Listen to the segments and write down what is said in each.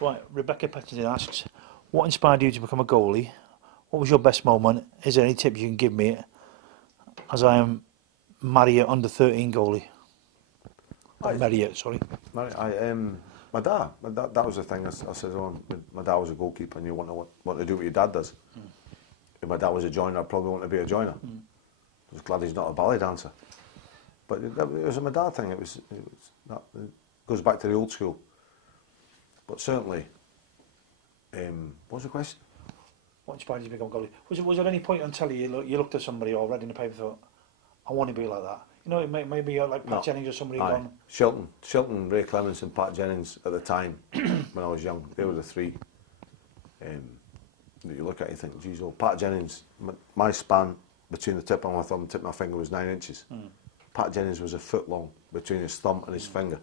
Right, Rebecca Pettington asks, what inspired you to become a goalie? What was your best moment? Is there any tip you can give me, as I am Marriott under 13 goalie? Marriott, sorry. My dad, that was the thing. I said, my dad was a goalkeeper, and you want to do what your dad does. If my dad was a joiner, I'd probably want to be a joiner. I was glad he's not a ballet dancer. But it was my dad thing. It goes back to the old school. But certainly, what was the question? What inspired you to become a goalie? Was there any point on telly you looked at somebody or read in the paper and thought, I want to be like that? You know, maybe like Pat Jennings or somebody gone. Shilton, Ray Clements and Pat Jennings at the time, when I was young, they were the three that you look at and you think, geez, well, Pat Jennings, my span between the tip of my thumb and the tip of my finger was 9 inches. Pat Jennings was a foot long between his thumb and his finger,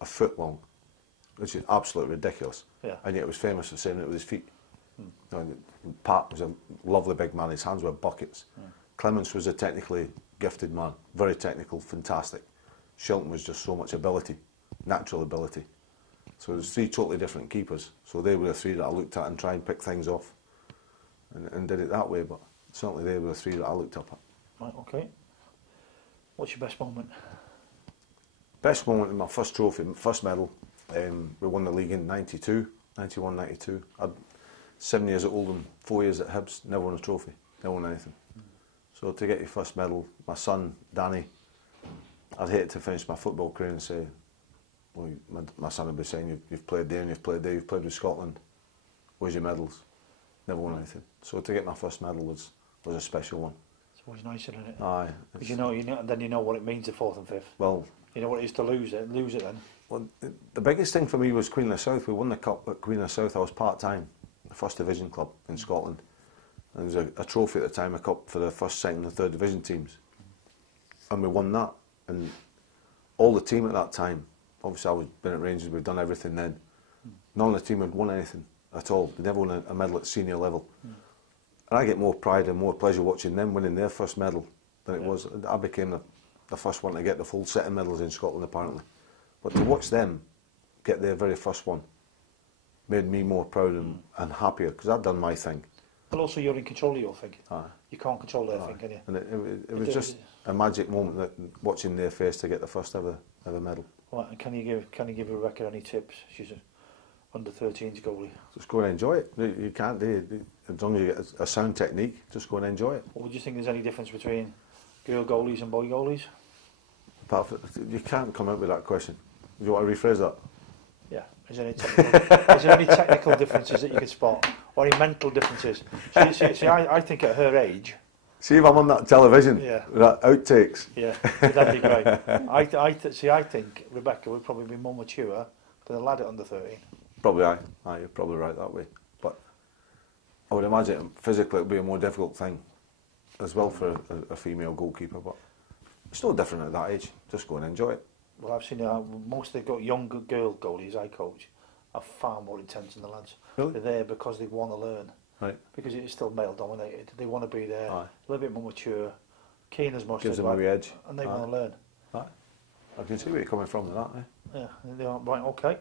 a foot long, which is absolutely ridiculous. Yeah. And yet he was famous for saving it with his feet. Pat was a lovely big man, his hands were buckets. Clements was a technically gifted man, very technical, fantastic. Shilton was just so much ability, natural ability. So there's three totally different keepers. So they were the three that I looked at and tried and pick things off and did it that way, but certainly they were the three that I looked up at. Right, okay. What's your best moment? Best moment in my first trophy, first medal. We won the league in 92, 91, 92. I'd 7 years old and 4 years at Hibs, never won a trophy, never won anything. So to get your first medal, my son, Danny, I'd hate to finish my football career and say, well, my son would be saying, you've played there and you've played there, you've played with Scotland, where's your medals? Never won anything. So to get my first medal was a special one. It's always nicer, isn't it? Aye. Because you know, and then you know what it means the fourth and fifth. Well, you know what it is to lose it then. Well, the biggest thing for me was Queen of the South. We won the cup at Queen of the South. I was part-time, the first division club in Scotland. And there was a trophy at the time, a cup for the first, second and third division teams. And we won that. And all the team at that time, obviously I was been at Rangers, we'd done everything then. None of the team had won anything at all. They never won a medal at senior level. And I get more pride and more pleasure watching them winning their first medal than it was. I became the first one to get the full set of medals in Scotland, apparently. But to watch them get their very first one made me more proud and happier, because I'd done my thing. But also you're in control of your thing. You can't control their thing, can you? And it was just a magic moment, that watching their face to get the first ever medal. Right, and can you give Rebecca any tips? She's a under 13s goalie. Just go and enjoy it. You can't do, as long as you get a sound technique, just go and enjoy it. Well, would you think there's any difference between girl goalies and boy goalies? You can't come out with that question. Do you want to rephrase that? Yeah. Is there any technical differences that you could spot, or any mental differences? See, I think at her age. See if I'm on that television. Yeah. That outtakes. Yeah, that'd be great. I think Rebecca would probably be more mature than a lad at under 13. Probably aye, you're probably right that way. But I would imagine physically it would be a more difficult thing as well for a female goalkeeper. But it's no different at that age. Just go and enjoy it. Well, I've seen most of the young girl goalies I coach are far more intense than the lads. Really? They're there because they want to learn. Right. Because it is still male dominated. They want to be there, a little bit more mature, keen as much. Gives them a wee edge. And they want to learn. I can see where you're coming from with that. Yeah, they are right. Okay.